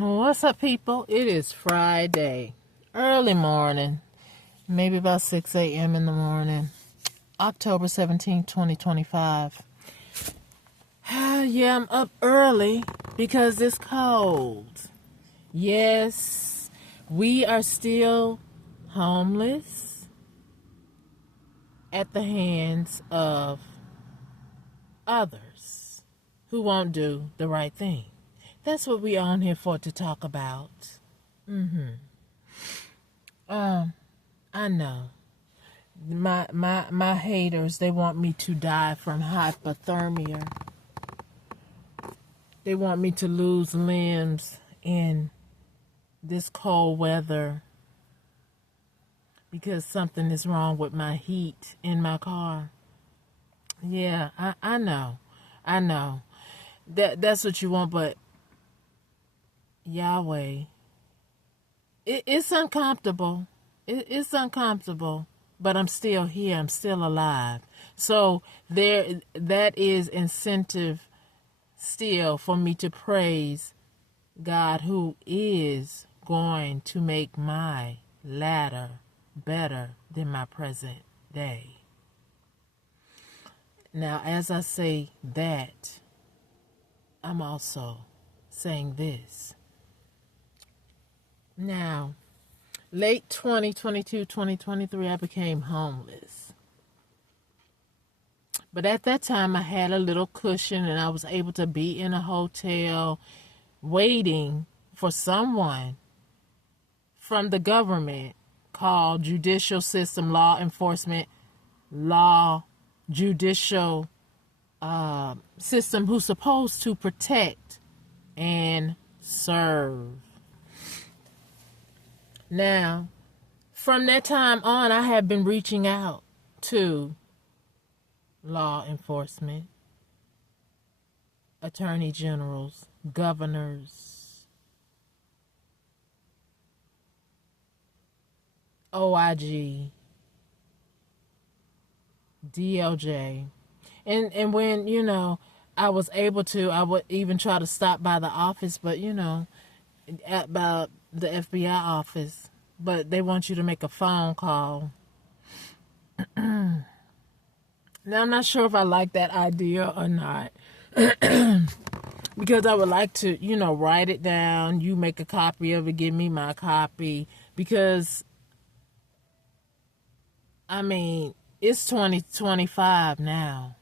What's up, people? It is Friday, early morning, maybe about 6 a.m. in the morning, October 17th, 2025. Yeah, I'm up early because it's cold. Yes, we are still homeless at the hands of others who won't do the right thing. That's what we on here for, to talk about. I know. My haters, they want me to die from hypothermia. They want me to lose limbs in this cold weather because something is wrong with my heat in my car. Yeah, I know. I know. That's what you want, but Yahweh, it's uncomfortable. It's uncomfortable, but I'm still here. I'm still alive. So that is incentive still for me to praise God, who is going to make my latter better than my present day. Now, as I say that, I'm also saying this. Now, late 2022, 2023, I became homeless. But at that time, I had a little cushion and I was able to be in a hotel waiting for someone from the government called Judicial System Law Enforcement Judicial System, who's supposed to protect and serve. Now, from that time on, I have been reaching out to law enforcement, attorney generals, governors, OIG, DLJ. And when, I was able to, I would even try to stop by the office, but, by the FBI office. But they want you to make a phone call. Now, I'm not sure if I like that idea or not. Because I would like to, write it down. You make a copy of it, give me my copy. Because, it's 2025 now.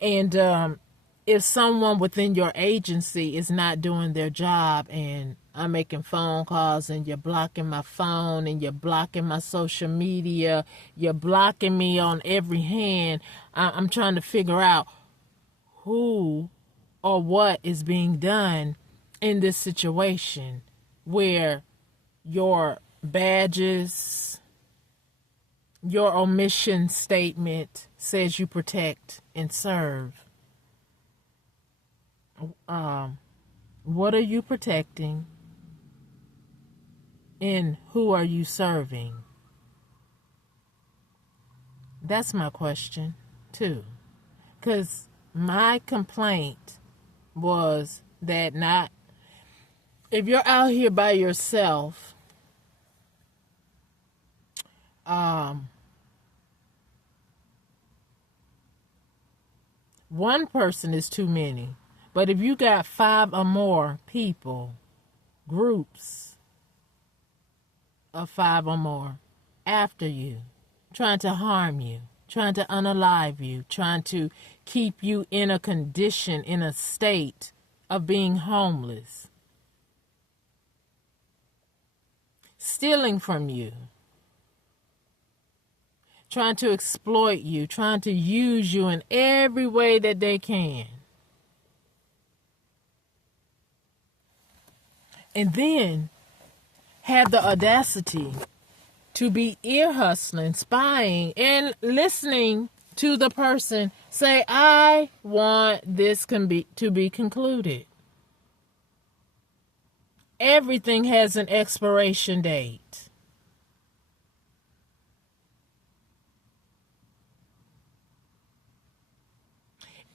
And if someone within your agency is not doing their job and I'm making phone calls and you're blocking my phone and you're blocking my social media, you're blocking me on every hand, I'm trying to figure out who or what is being done in this situation where your badges, your omission statement says you protect and serve. What are you protecting? And who are you serving? That's my question, too. Because my complaint was that if you're out here by yourself, one person is too many. But if you got 5 or more people, groups of 5 or more after you, trying to harm you, trying to unalive you, trying to keep you in a condition, in a state of being homeless, stealing from you, trying to exploit you, trying to use you in every way that they can. And then have the audacity to be ear hustling, spying, and listening to the person say, I want this to be concluded. Everything has an expiration date.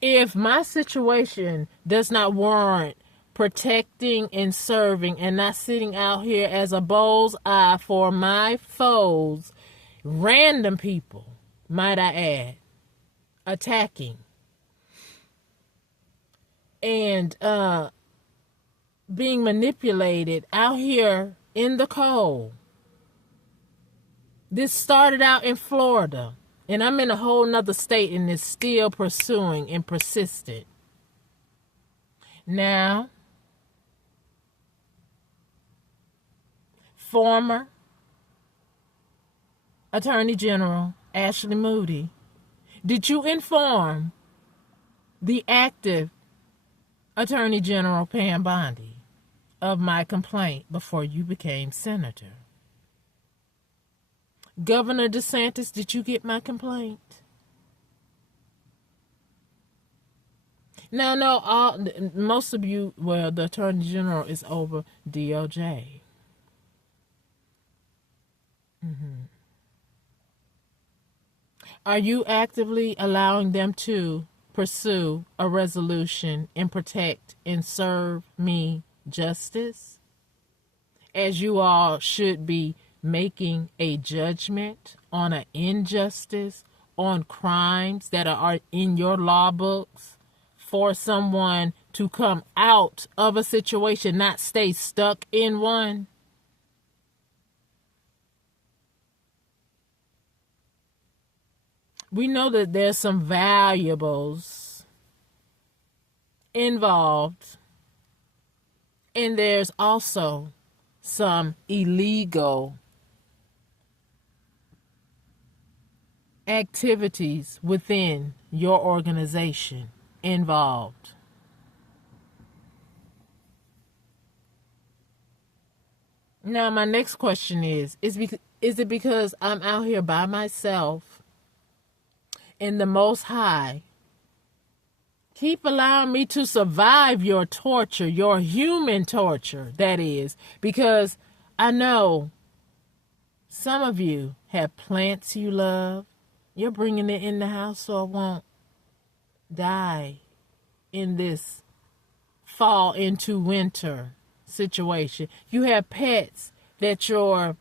If my situation does not warrant protecting and serving, and not sitting out here as a bull's eye for my foes, random people, might I add, attacking and being manipulated out here in the cold. This started out in Florida, and I'm in a whole nother state and it's still pursuing and persistent. Now, former Attorney General Ashley Moody, did you inform the active Attorney General Pam Bondi of my complaint before you became senator? Governor DeSantis, did you get my complaint? Now, no, most of you, well, the Attorney General is over DOJ. Are you actively allowing them to pursue a resolution and protect and serve me justice? As you all should be making a judgment on an injustice, on crimes that are in your law books, for someone to come out of a situation, not stay stuck in one. We know that there's some valuables involved, and there's also some illegal activities within your organization involved. Now, my next question is it because I'm out here by myself and the Most High keep allowing me to survive your torture, your human torture, that is, because I know some of you have plants you love. You're bringing it in the house so it won't die in this fall into winter situation. You have pets that you're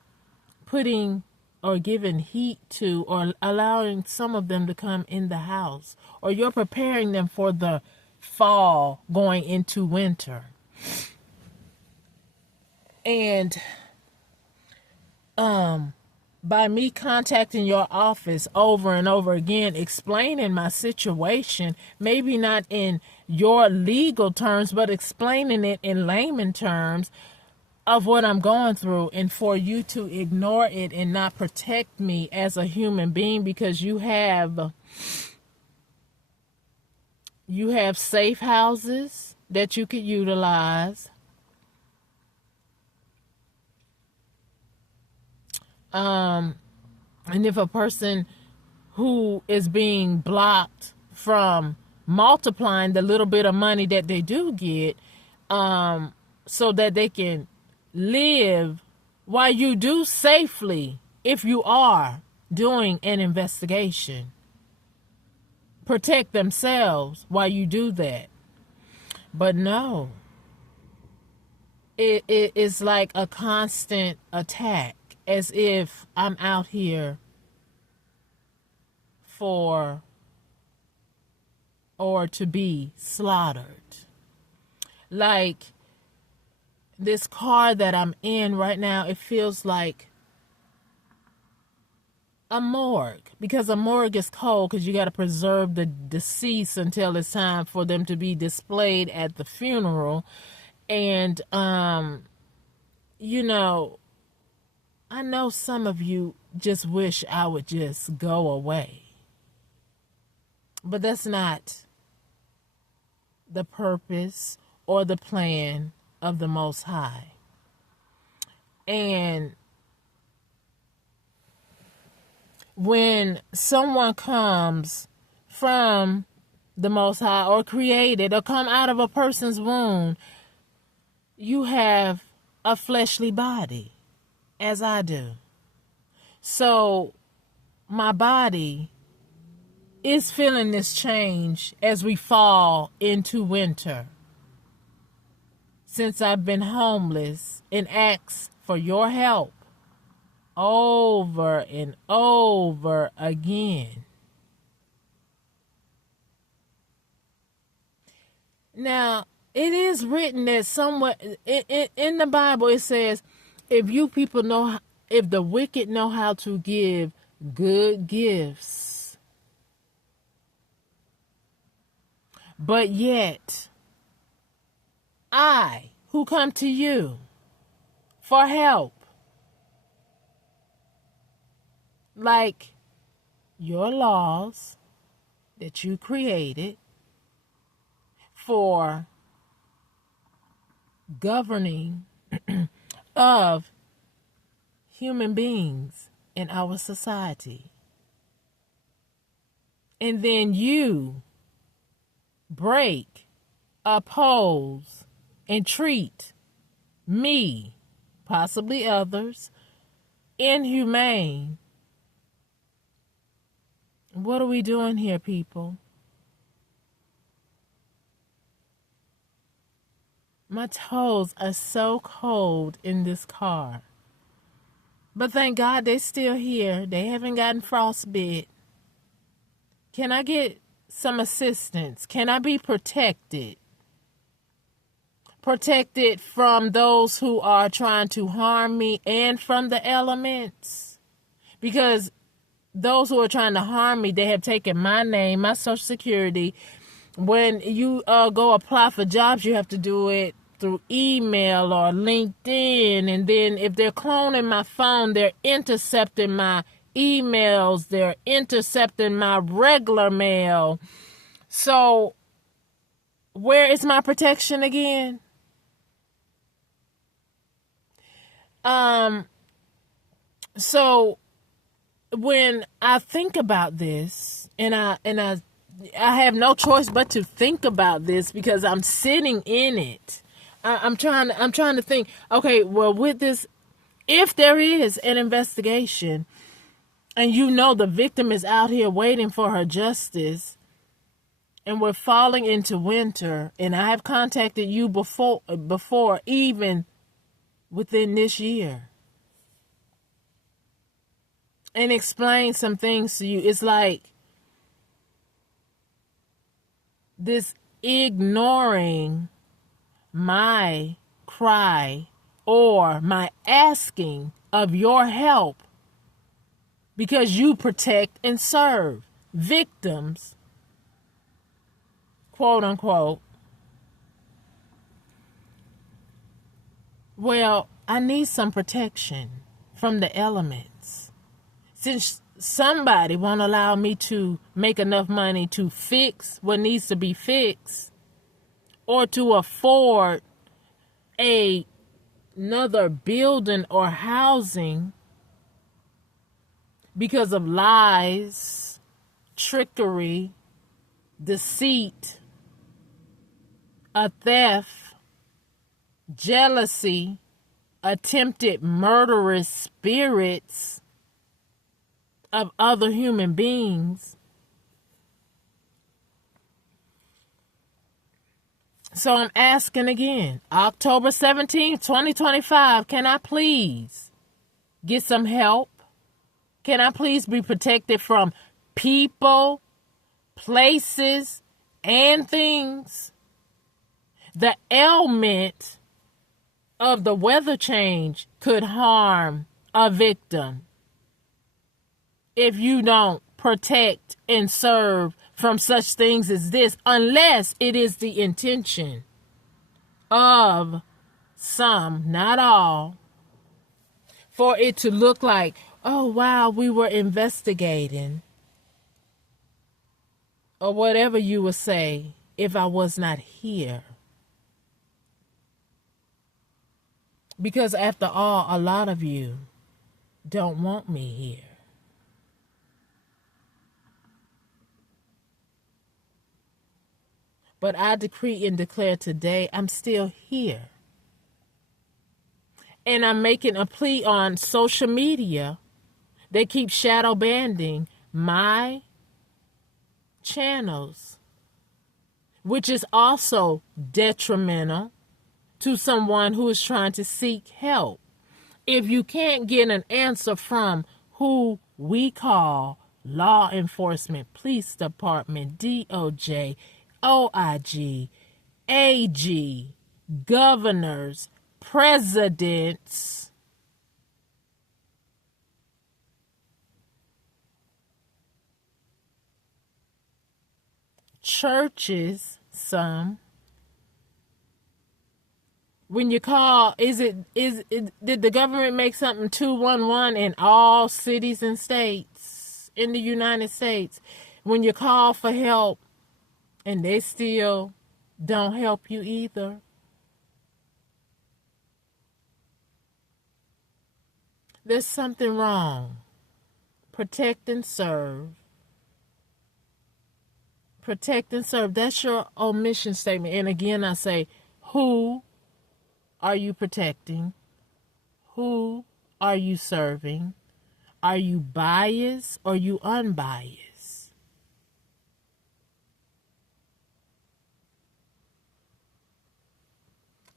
putting or giving heat to, or allowing some of them to come in the house, or you're preparing them for the fall going into winter. And by me contacting your office over and over again, explaining my situation, maybe not in your legal terms, but explaining it in layman terms of what I'm going through, and for you to ignore it and not protect me as a human being, because you have safe houses that you could utilize. And if a person who is being blocked from multiplying the little bit of money that they do get, so that they can live while you do safely, if you are doing an investigation, protect themselves while you do that. But no, it is like a constant attack, as if I'm out here for or to be slaughtered. Like this car that I'm in right now, it feels like a morgue, because a morgue is cold, because you got to preserve the deceased until it's time for them to be displayed at the funeral. And you know, I know some of you just wish I would just go away, but that's not the purpose or the plan of the Most High. And when someone comes from the Most High, or created, or come out of a person's womb, you have a fleshly body, as I do. So my body is feeling this change as we fall into winter. since I've been homeless and asked for your help over and over again. Now, it is written that somewhere in the Bible it says, if the wicked know how to give good gifts, but yet I, who come to you for help, like your laws that you created for governing of human beings in our society. And then you break, oppose, and treat me, possibly others, inhumane. What are we doing here, people? My toes are so cold in this car. But thank God they're still here. They haven't gotten frostbite. Can I get some assistance? Can I be protected? Protected from those who are trying to harm me and from the elements? Because those who are trying to harm me, they have taken my name, my social security. When you go apply for jobs, you have to do it through email or LinkedIn. And then if they're cloning my phone, they're intercepting my emails. They're intercepting my regular mail. So where is my protection again? So when I think about this, and I have no choice but to think about this because I'm sitting in it. I'm trying to think, okay, well, with this, if there is an investigation and the victim is out here waiting for her justice and we're falling into winter, and I have contacted you before even within this year and explained some things to you, it's like this ignoring my cry or my asking of your help because you protect and serve victims, quote unquote. Well, I need some protection from the elements. Since somebody won't allow me to make enough money to fix what needs to be fixed or to afford another building or housing because of lies, trickery, deceit, a theft, jealousy, attempted murderous spirits of other human beings. So I'm asking again, October 17th, 2025, can I please get some help? Can I please be protected from people, places, and things? The ailment of the weather change could harm a victim if you don't protect and serve from such things as this, unless it is the intention of some, not all, for it to look like, oh, wow, we were investigating, or whatever you would say if I was not here. Because after all, a lot of you don't want me here. But I decree and declare today, I'm still here. And I'm making a plea on social media. They keep shadow banning my channels, which is also detrimental to someone who is trying to seek help. If you can't get an answer from who we call law enforcement, police department, DOJ, OIG, AG, governors, presidents, churches, some. When you call, did the government make something 211 in all cities and states in the United States? When you call for help and they still don't help you either? There's something wrong. Protect and serve. Protect and serve. That's your omission statement. And again, I say, who are you protecting? Who are you serving? Are you biased or are you unbiased?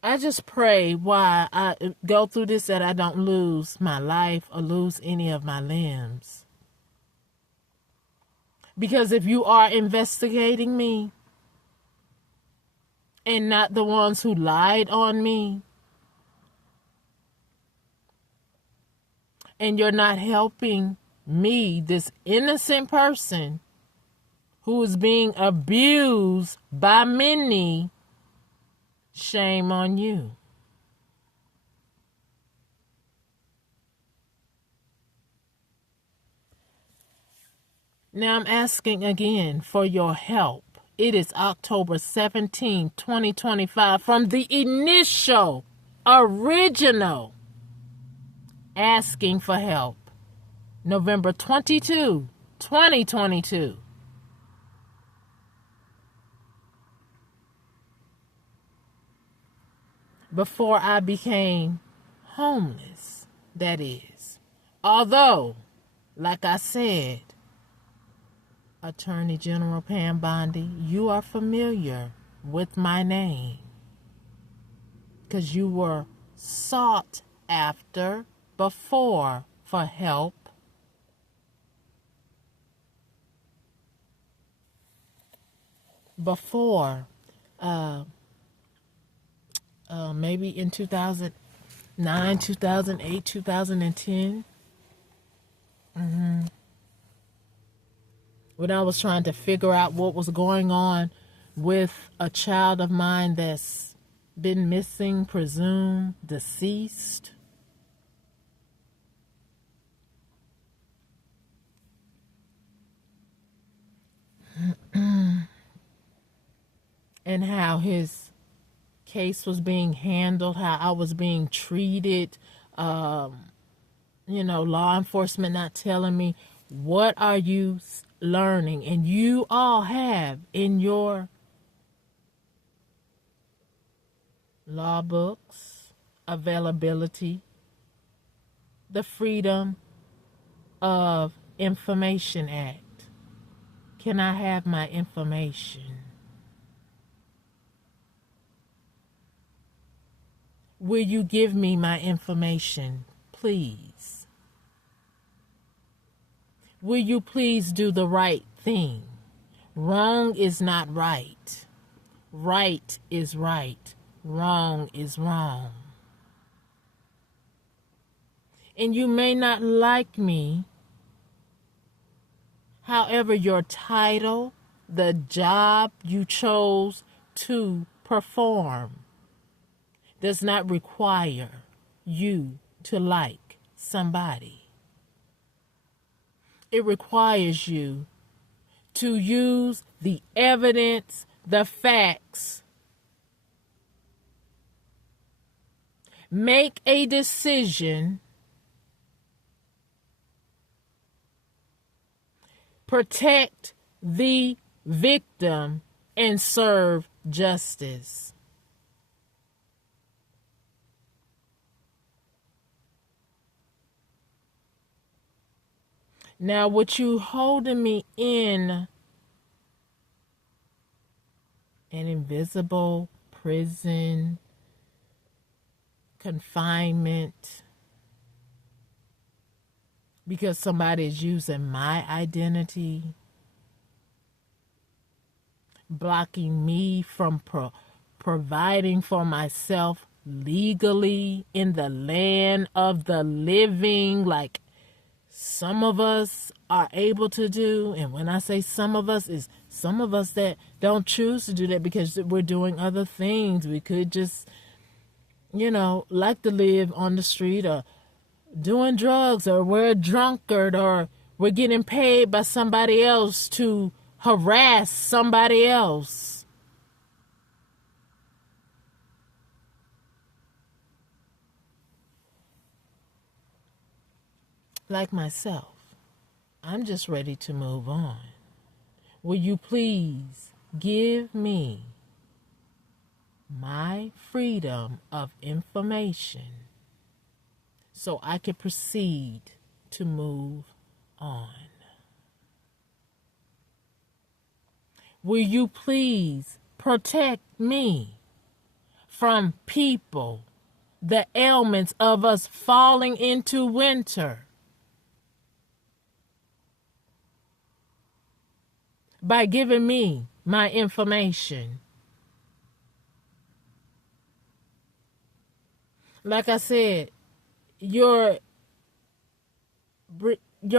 I just pray while I go through this that I don't lose my life or lose any of my limbs. Because if you are investigating me and not the ones who lied on me, and you're not helping me, this innocent person who is being abused by many, shame on you. Now I'm asking again for your help. It is October 17, 2025, from the initial, original asking for help. November 22, 2022. Before I became homeless, that is. Although, like I said, Attorney General Pam Bondi, you are familiar with my name because you were sought after before for help. Before, maybe in 2009, 2008, 2010. When I was trying to figure out what was going on with a child of mine that's been missing, presumed deceased. And how his case was being handled, how I was being treated, law enforcement not telling me, what are you learning? And you all have in your law books availability the Freedom of Information Act. Can I have my information? Will you give me my information, please? Will you please do the right thing? Wrong is not right. Right is right. Wrong is wrong. And you may not like me. However, your title, the job you chose to perform, does not require you to like somebody. It requires you to use the evidence, the facts, make a decision, protect the victim, and serve justice. Now, what you holding me in an invisible prison, confinement, because somebody is using my identity, blocking me from providing for myself legally in the land of the living, like some of us are able to do. And when I say some of us, is some of us that don't choose to do that because we're doing other things. We could just, like to live on the street, or doing drugs, or we're a drunkard, or we're getting paid by somebody else to harass somebody else. Like myself, I'm just ready to move on. Will you please give me my freedom of information so I can proceed to move on? Will you please protect me from people, the ailments of us falling into winter, by giving me my information? Like I said, you're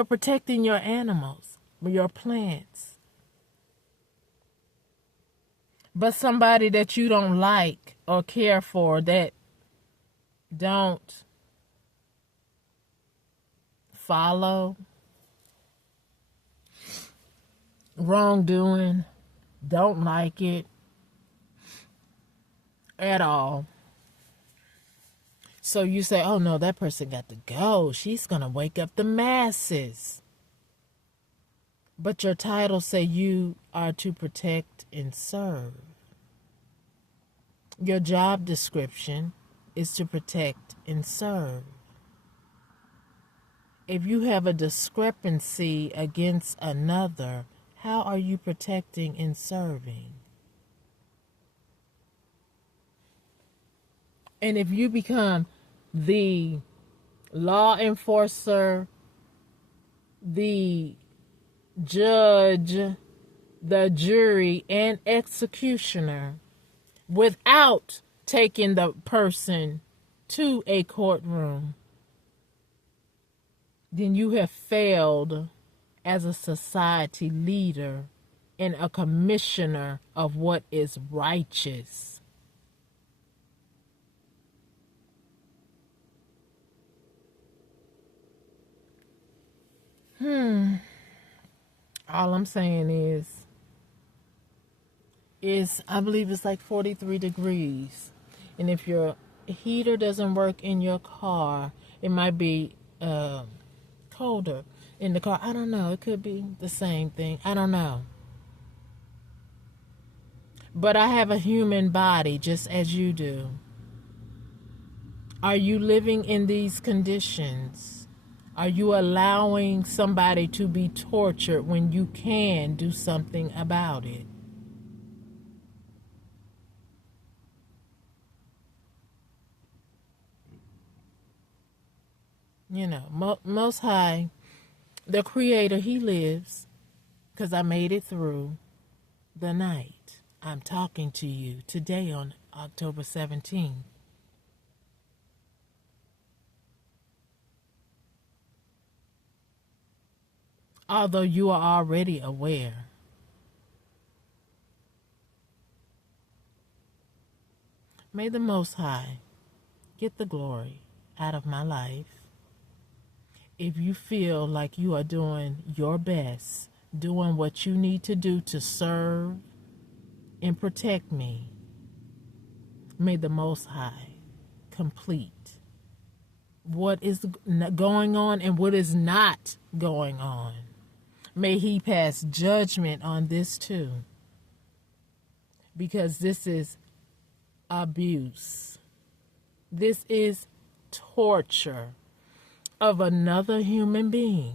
protecting your animals, your plants. But somebody that you don't like or care for, that don't follow wrongdoing, don't like it at all. So you say, oh no, that person got to go. She's going to wake up the masses. But your title say you are to protect and serve. Your job description is to protect and serve. If you have a discrepancy against another, how are you protecting and serving? And if you become the law enforcer, the judge, the jury, and executioner without taking the person to a courtroom, then you have failed as a society leader and a commissioner of what is righteous. All I'm saying is I believe it's like 43 degrees. And if your heater doesn't work in your car, it might be colder in the car. I don't know. It could be the same thing. I don't know. But I have a human body just as you do. Are you living in these conditions? Are you allowing somebody to be tortured when you can do something about it? Most High, the Creator, He lives, because I made it through the night. I'm talking to you today on October 17th. Although you are already aware. May the Most High get the glory out of my life. If you feel like you are doing your best, doing what you need to do to serve and protect me, may the Most High complete what is going on and what is not going on. May He pass judgment on this too, because this is abuse. This is torture of another human being.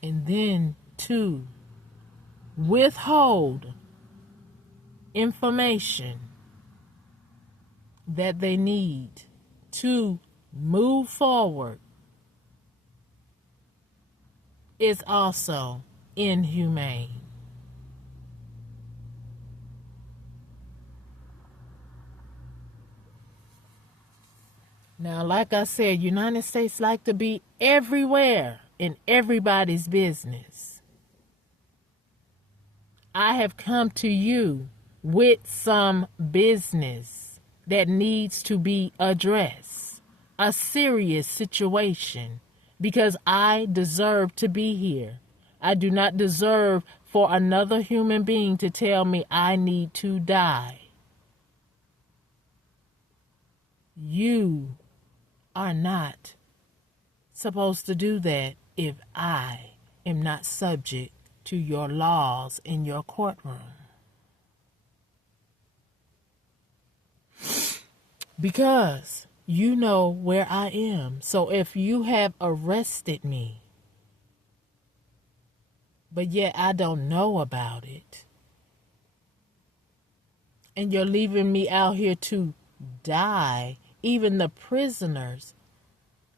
And then, too, withhold information that they need to move forward is also inhumane. Now, like I said, United States like to be everywhere in everybody's business. I have come to you with some business that needs to be addressed, a serious situation, because I deserve to be here. I do not deserve for another human being to tell me I need to die. You are not supposed to do that if I am not subject to your laws in your courtroom. Because you know where I am. So if you have arrested me, but yet I don't know about it, and you're leaving me out here to die, even the prisoners,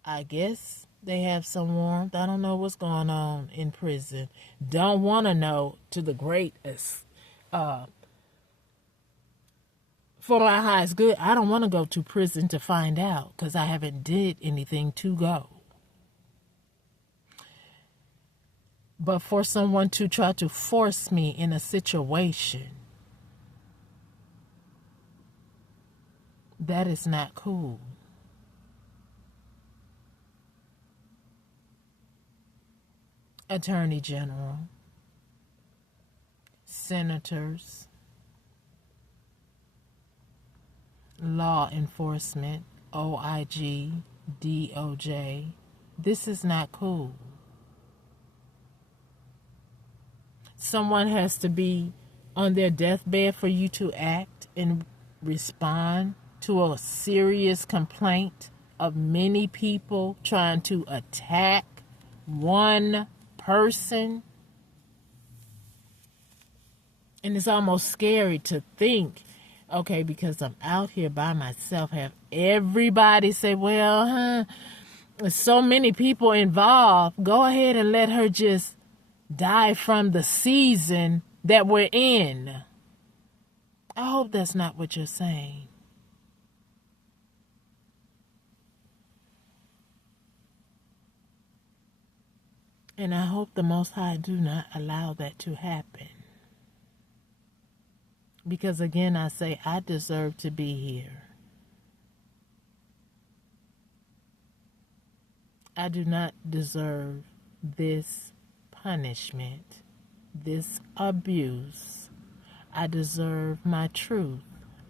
I guess they have some warmth. I don't know what's going on in prison. Don't want to know to the greatest. For my highest good, I don't want to go to prison to find out because I haven't did anything to go. But for someone to try to force me in a situation, that is not cool. Attorney General, senators, law enforcement, OIG, DOJ, this is not cool. Someone has to be on their deathbed for you to act and respond to a serious complaint of many people trying to attack one person. And it's almost scary to think, okay, because I'm out here by myself, have everybody say, well, there's so many people involved, go ahead and let her just die from the season that we're in. I hope that's not what you're saying. And I hope the Most High do not allow that to happen. Because again, I say, I deserve to be here. I do not deserve this punishment, this abuse. I deserve my truth.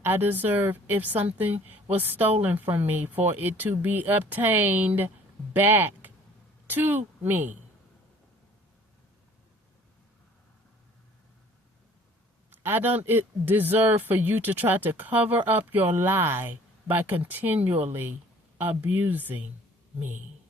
I deserve, if something was stolen from me, for it to be obtained back to me. I don't deserve for you to try to cover up your lie by continually abusing me.